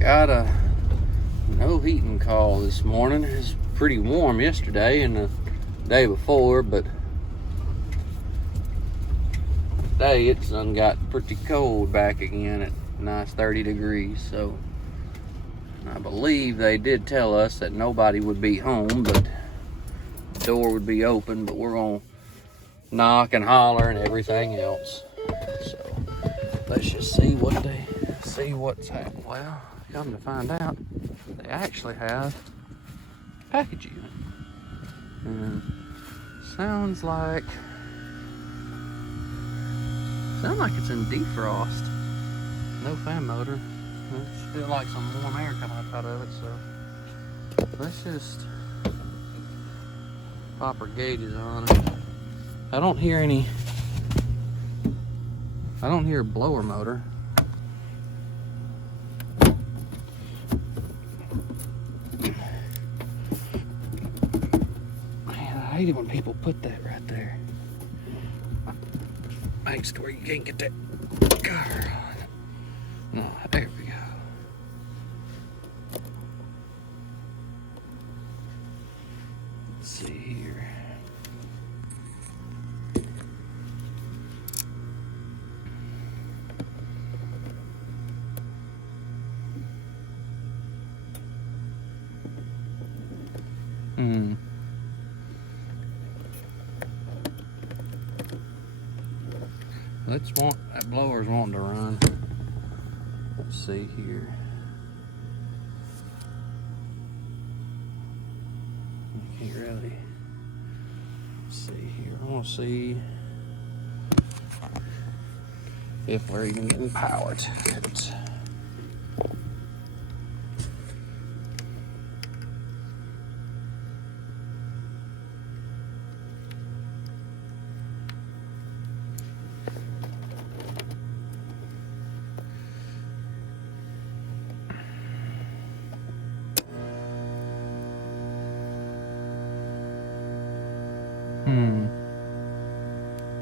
Got a no heating call this morning. It's pretty warm yesterday and the day before, but today it's done got pretty cold back again at nice 30 degrees. So I believe they did tell us that nobody would be home, but the door would be open, but we're gonna knock and holler and everything else. So let's just see what's happening. Well, come to find out, they actually have a package unit. And sounds like it's in defrost. No fan motor. It's still like some warm air coming up out of it, so let's just pop our gauges on it. I don't hear a blower motor. Man, I hate it when people put that right there. Makes it where you can't get that car on. No, there we go. Let's see here. That blower's wanting to run. Let's see here. I can't really see here. I want to see if we're even getting power to it.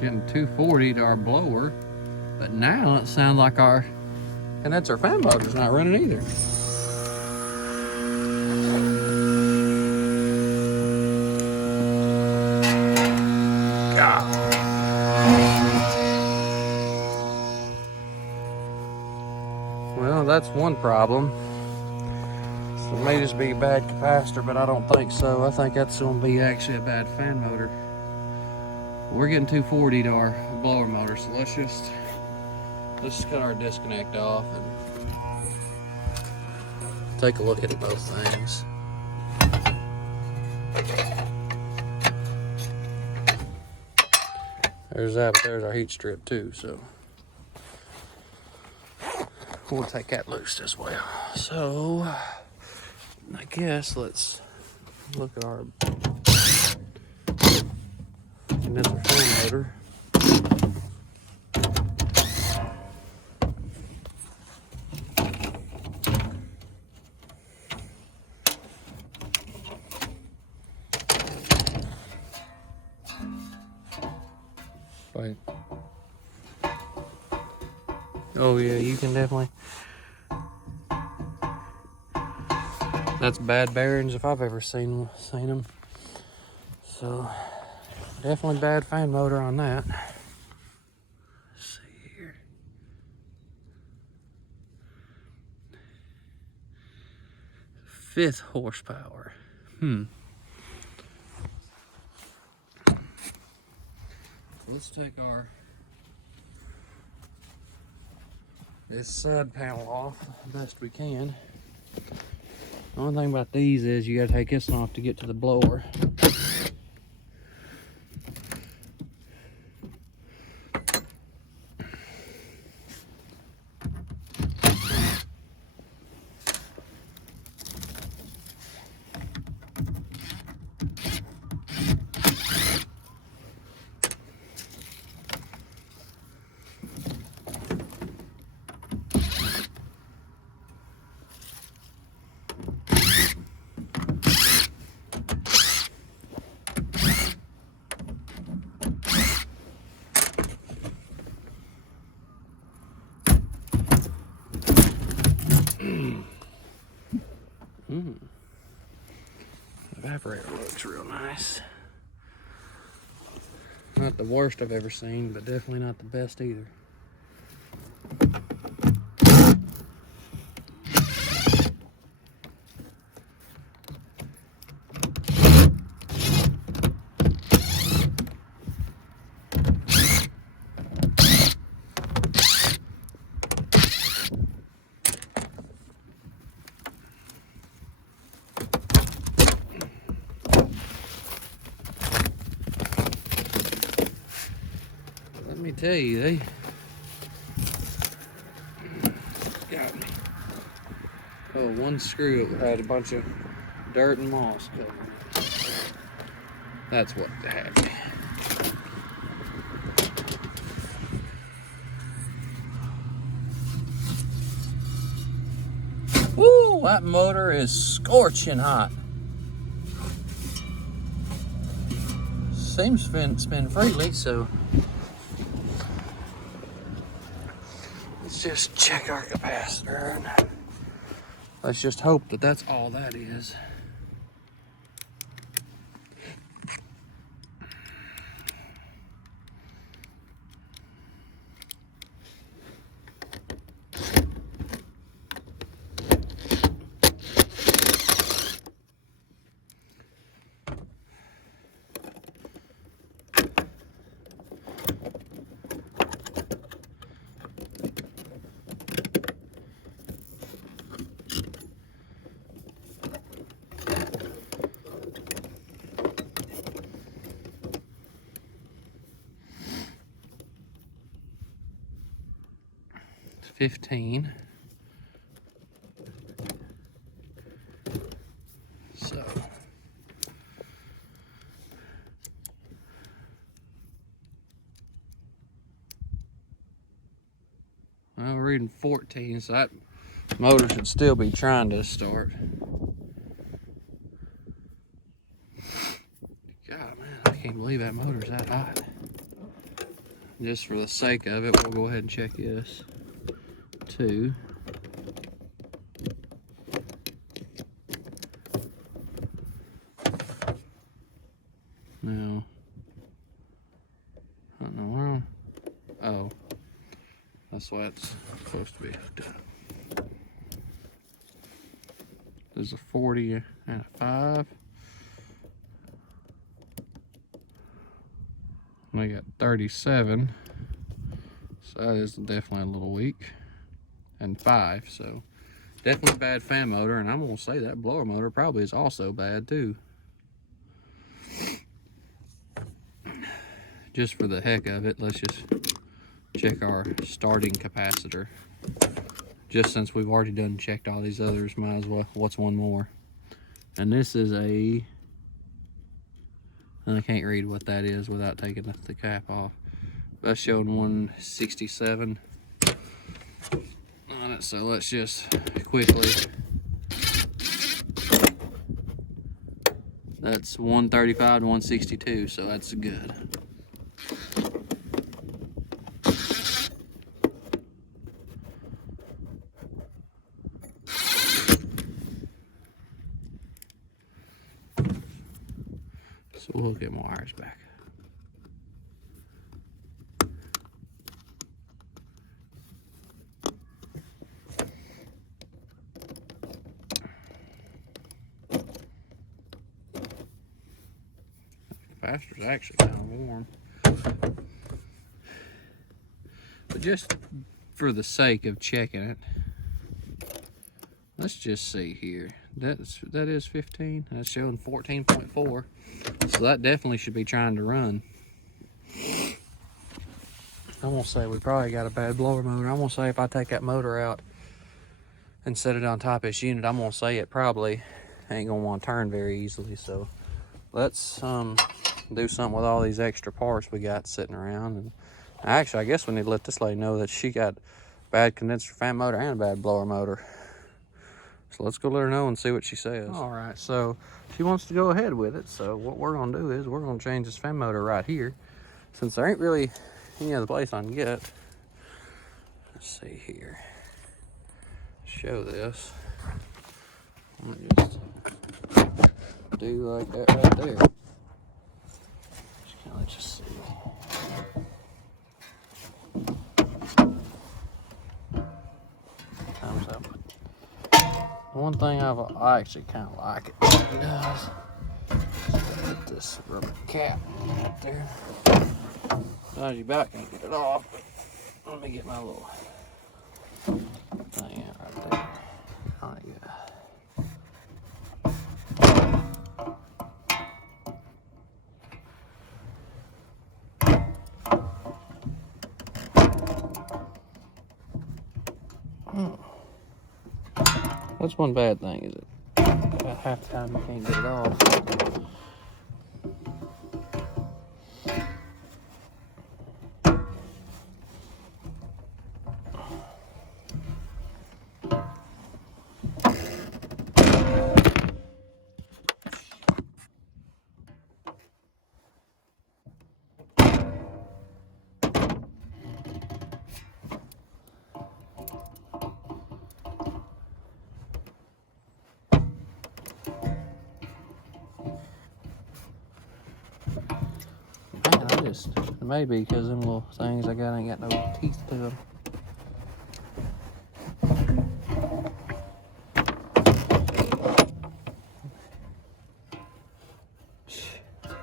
Getting 240 to our blower, but now it sounds like our condenser fan motor's not running either. God. Well, that's one problem. So it may just be a bad capacitor, but I don't think so. I think that's going to be actually a bad fan motor. We're getting 240 to our blower motor, so let's just cut our disconnect off and take a look at both things. There's that, but there's our heat strip too, so we'll take that loose as well. So I guess let's look at our condenser fan motor. Wait. Oh yeah, you can definitely. That's bad bearings if I've ever seen them. So definitely bad fan motor on that. Let's see here. Fifth horsepower. Let's take this side panel off the best we can. The only thing about these is you gotta take this one off to get to the blower. Evaporator looks real nice. Not the worst I've ever seen, but definitely not the best either. Let me tell you, they got me. Oh, one screw had a bunch of dirt and moss covering it. That's what had me. Woo, that motor is scorching hot. Seems to spin freely, so let's just check our capacitor and let's just hope that that's all that is. It's 15. So well, we're reading 14, so that motor should still be trying to start. God, man, I can't believe that motor's that hot. Just for the sake of it, we'll go ahead and check this. 2. Now, I don't know where. Oh, that's why it's supposed to be done. There's a 40 and a 5. And I got 37. So that is definitely a little weak. And 5, so definitely a bad fan motor. And I'm gonna say that blower motor probably is also bad too. Just for the heck of it, let's just check our starting capacitor. Just since we've already done checked all these others, might as well. What's one more? And this is a, I can't read what that is without taking the cap off. That's showing 167 on it, so let's just quickly. That's 135 to 162, so that's good. So we'll get my wires back. Capacitor's actually kind of warm. But just for the sake of checking it, let's just see here. That is 15. That's showing 14.4. So that definitely should be trying to run. I'm gonna say we probably got a bad blower motor. I'm gonna say if I take that motor out and set it on top of this unit, I'm gonna say it probably ain't gonna want to turn very easily. So let's do something with all these extra parts we got sitting around. And actually, I guess we need to let this lady know that she got bad condenser fan motor and a bad blower motor. So let's go let her know and see what she says. All right, so she wants to go ahead with it. So what we're gonna do is we're gonna change this fan motor right here. Since there ain't really any other place I can get. Let's see here. Show this. I'm gonna just do like that right there. Just kind of just see. Times up. One thing I actually kind of like it does. Put this rubber cap right there. Sometimes you about can't get it off, but let me get my little thing out right there. Oh, yeah. That's one bad thing, is it? About half the time you can't get it off. Maybe because them little things I got ain't got no teeth to them.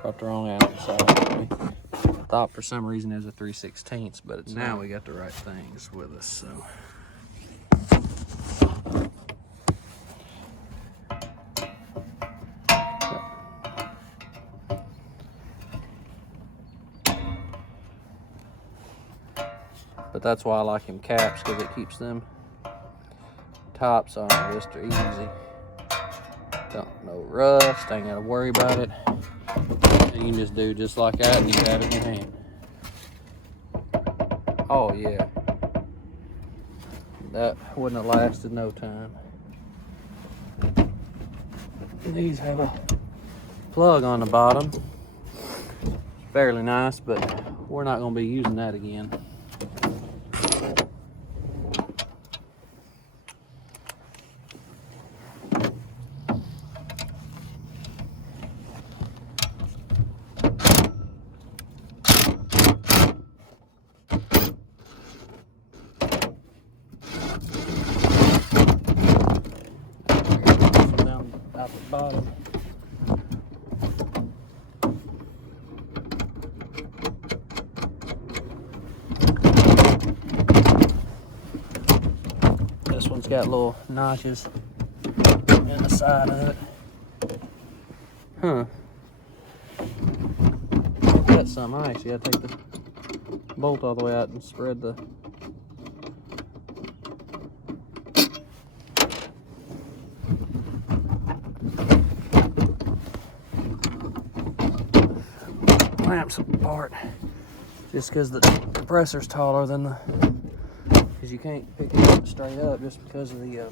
Got the wrong out side. I thought for some reason it was a 3/16, but it's now we got the right things with us. So. But that's why I like them caps, because it keeps them tops on just easy. No rust, ain't gotta worry about it. You can just do just like that and you got it in your hand. Oh yeah. That wouldn't have lasted no time. These have a plug on the bottom. Fairly nice, but we're not gonna be using that again. Out the bottom. This one's got little notches in the side of it. Huh. That's something. I actually gotta take the bolt all the way out and spread the clamps apart, just because the compressor's taller than the, because you can't pick it up straight up just because of the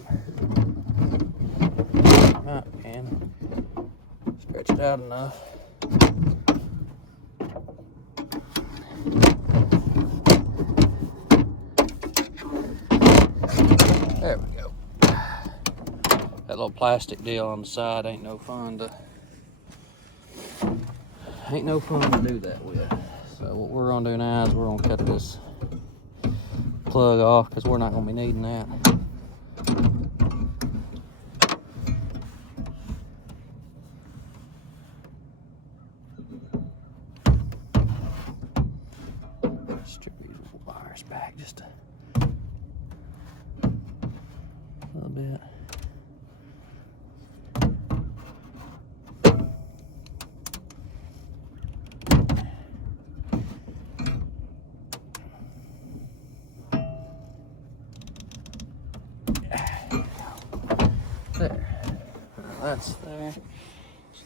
mount can. Stretch it out enough. There we go. That little plastic deal on the side ain't no fun to do that with. So what we're gonna do now is we're gonna cut this plug off, because we're not gonna be needing that. Strip these wires back just a little bit. There. That's there. So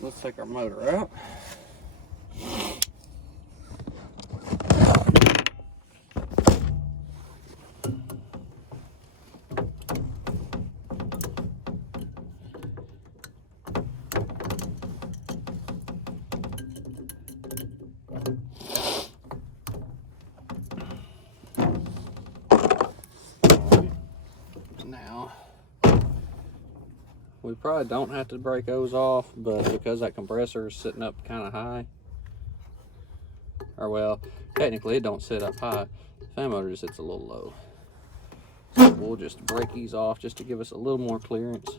let's take our motor out. Now We probably don't have to break those off, but because that compressor is sitting up kind of high, or well, technically it don't sit up high. The fan motor just sits a little low. So we'll just break these off just to give us a little more clearance.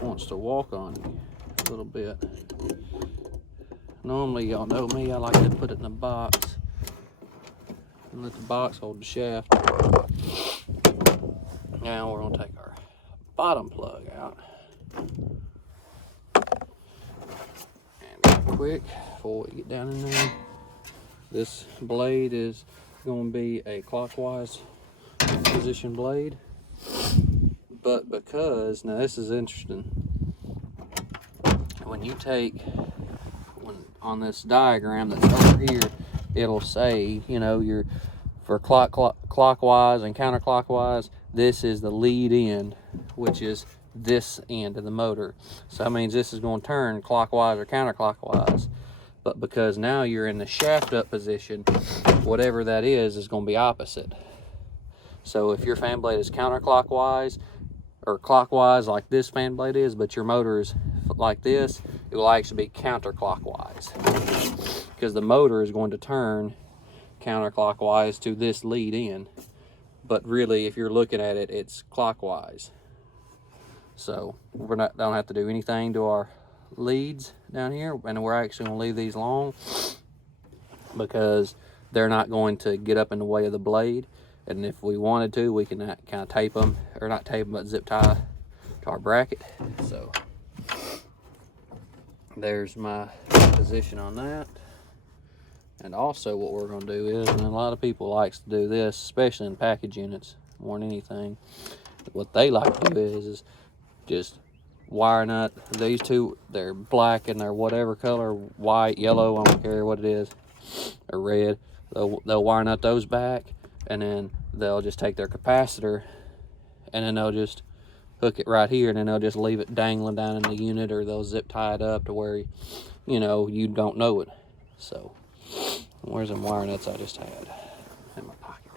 Wants to walk on you a little bit. Normally, y'all know me, I like to put it in a box and let the box hold the shaft. Now we're gonna take our bottom plug out. And real quick, before we get down in there, this blade is gonna be a clockwise position blade. But because, now this is interesting, when you take, on this diagram that's over here, it'll say, you know, your for clockwise and counterclockwise, this is the lead end, which is this end of the motor. So that means this is going to turn clockwise or counterclockwise. But because now you're in the shaft up position, whatever that is going to be opposite. So if your fan blade is counterclockwise, or clockwise like this fan blade is, but your motor is like this, it will actually be counterclockwise, because the motor is going to turn counterclockwise to this lead in. But really, if you're looking at it, it's clockwise. So don't have to do anything to our leads down here, and we're actually going to leave these long because they're not going to get up in the way of the blade. And if we wanted to, we can kind of tape them, or not tape them, but zip tie to our bracket. So there's my position on that. And also what we're gonna do is, and a lot of people likes to do this, especially in package units more than anything, what they like to do is just wire nut these two. They're black and they're whatever color, white, yellow, I don't care what it is, or red. They'll wire nut those back, and then they'll just take their capacitor and then they'll just hook it right here, and then they'll just leave it dangling down in the unit, or they'll zip tie it up to where, you know, you don't know it. So where's them wire nuts I just had in my pocket?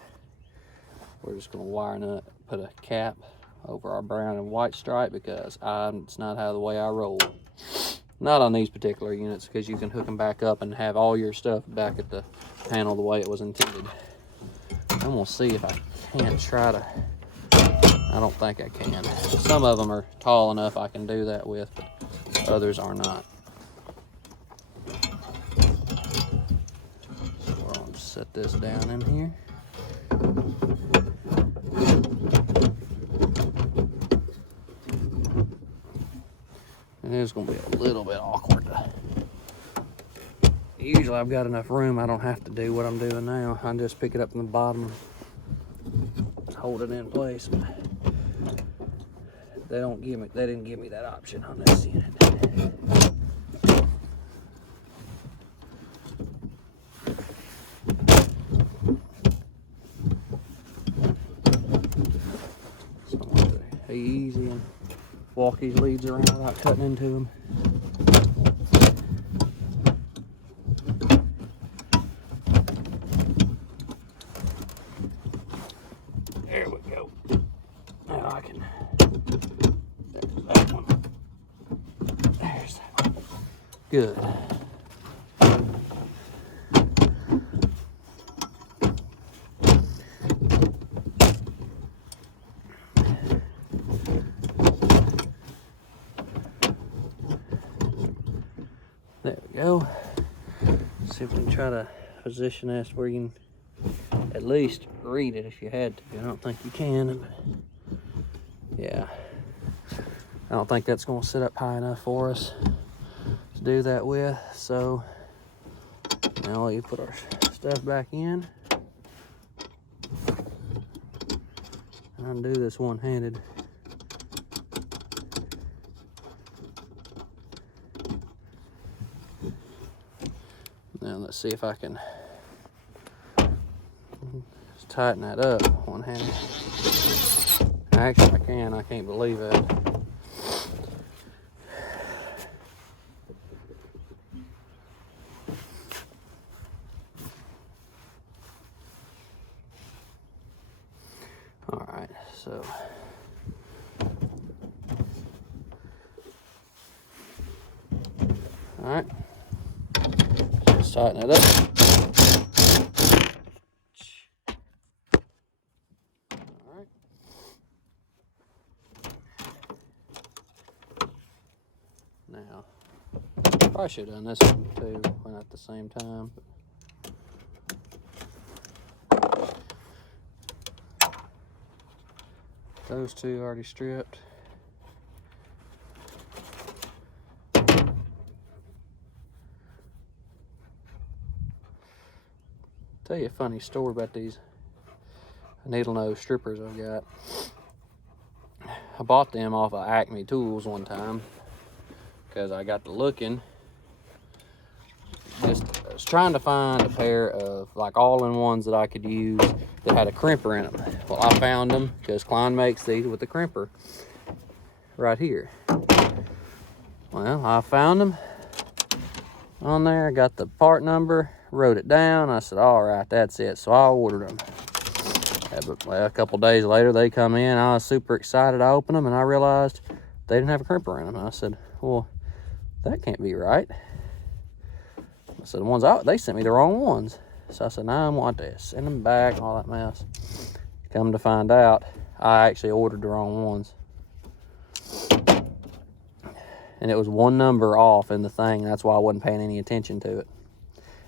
We're just gonna wire nut, put a cap over our brown and white stripe, because it's not how the way I roll. Not on these particular units, because you can hook them back up and have all your stuff back at the panel the way it was intended. I'm gonna see if I can't try to, I don't think I can. Some of them are tall enough I can do that with, but others are not. So we're gonna set this down in here. And it's gonna be a little bit awkward. Usually I've got enough room, I don't have to do what I'm doing now. I just pick it up from the bottom and hold it in place. But they didn't give me that option on this unit. So I'm gonna be easy and walk these leads around without cutting into them. There we go. Now I can, there's that one. There's that one. Good. There we go. See if we can try to position this where you can at least read it if you had to. I don't think you can, but yeah. I don't think that's going to sit up high enough for us to do that with. So now we put our stuff back in and undo this one-handed. Now let's see if I can just tighten that up one-handed. Actually, I can. I can't believe it. So all right, let's tighten it up. All right. Now, probably should have done this one too, when at the same time. Those two already stripped. Tell you a funny story about these needle nose strippers I've got. I bought them off of Acme Tools one time because I got to looking. I was trying to find a pair of like all-in-ones that I could use that had a crimper in them. Well, I found them because Klein makes these with the crimper right here. Well, I found them on there. I got the part number, wrote it down. I said, all right, that's it. So I ordered them. Well, a couple days later, they come in. I was super excited. I opened them and I realized they didn't have a crimper in them. I said, well, that can't be right. I said, the ones they sent me the wrong ones. So I said, nah, I want to send them back and all that mess. Come to find out, I actually ordered the wrong ones. And it was one number off in the thing. And that's why I wasn't paying any attention to it.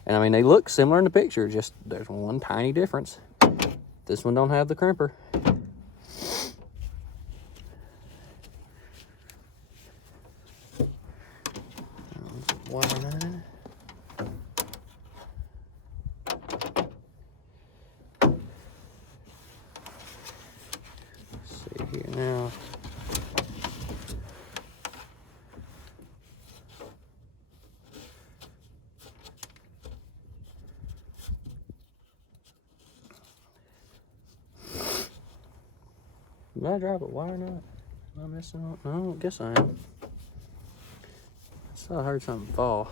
And I mean, they look similar in the picture, just there's one tiny difference. This one don't have the crimper. Wire 9. Let's see here now. Did I drop it? Why not? Am I missing out? No, I guess I am. I saw I heard something fall.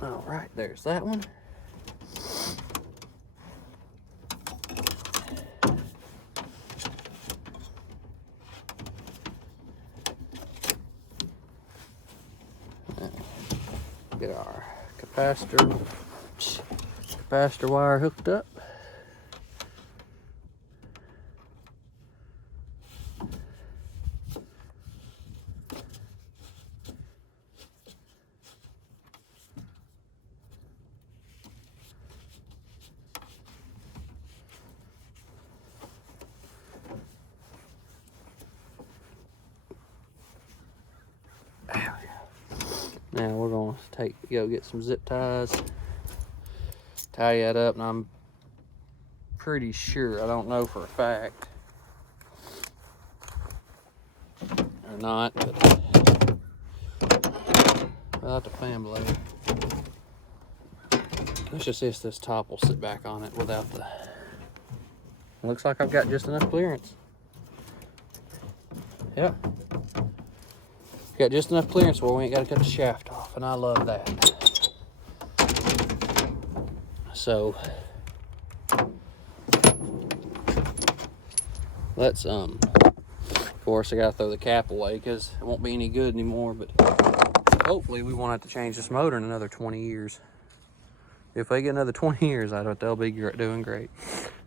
All right, there's that one. Get our capacitor wire hooked up. Now we're gonna go get some zip ties, tie that up, and I'm pretty sure, I don't know for a fact or not, but without the fan blade, let's just see if this top will sit back on it without the, it looks like I've got just enough clearance. Yep. Got just enough clearance where we ain't got to cut the shaft off, and I love that. So let's of course I gotta throw the cap away because it won't be any good anymore, but hopefully we won't have to change this motor in another 20 years. If they get another 20 years out of it, they'll be doing great.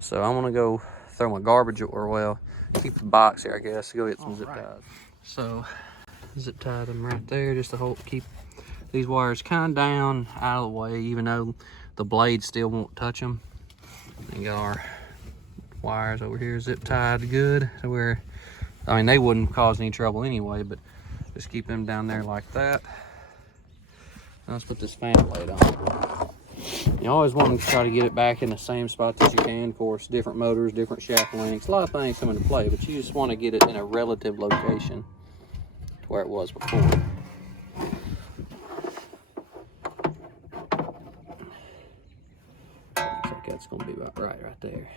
So I'm gonna go throw my garbage, or well, keep the box here, I guess, go get some zip ties. So zip tie them right there just to keep these wires kind of down out of the way, even though the blade still won't touch them. And got our wires over here zip tied good to where, I mean, they wouldn't cause any trouble anyway, but just keep them down there like that. Now let's put this fan blade on. You always want to try to get it back in the same spot that you can. Of course, different motors, different shaft lengths, a lot of things come into play, but you just want to get it in a relative location to where it was before. Looks like that's going to be about right there.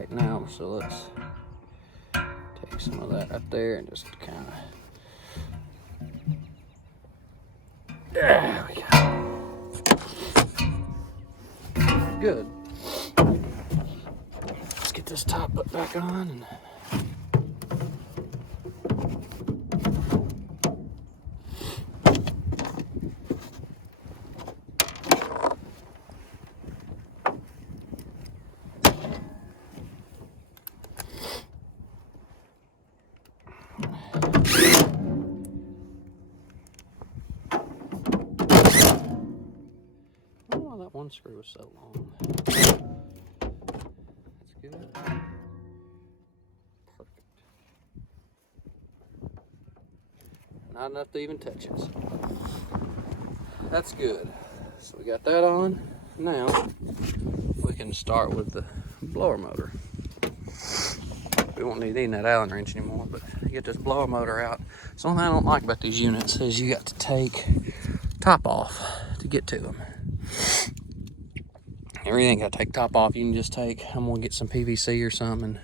right now, so let's take some of that right there and just kind of, there we go. Good. Let's get this top put back on. And oh, that one screw was so long. That's good. Perfect. Not enough to even touch it. So that's good. So we got that on. Now we can start with the blower motor. We won't need that Allen wrench anymore, but get this blower motor out. Something I don't like about these units is you got to take top off to get to them. Everything got to take top off. You can just take, I'm gonna get some PVC or something and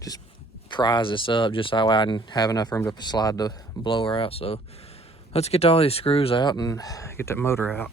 just prise this up just so I can have enough room to slide the blower out. So let's get all these screws out and get that motor out.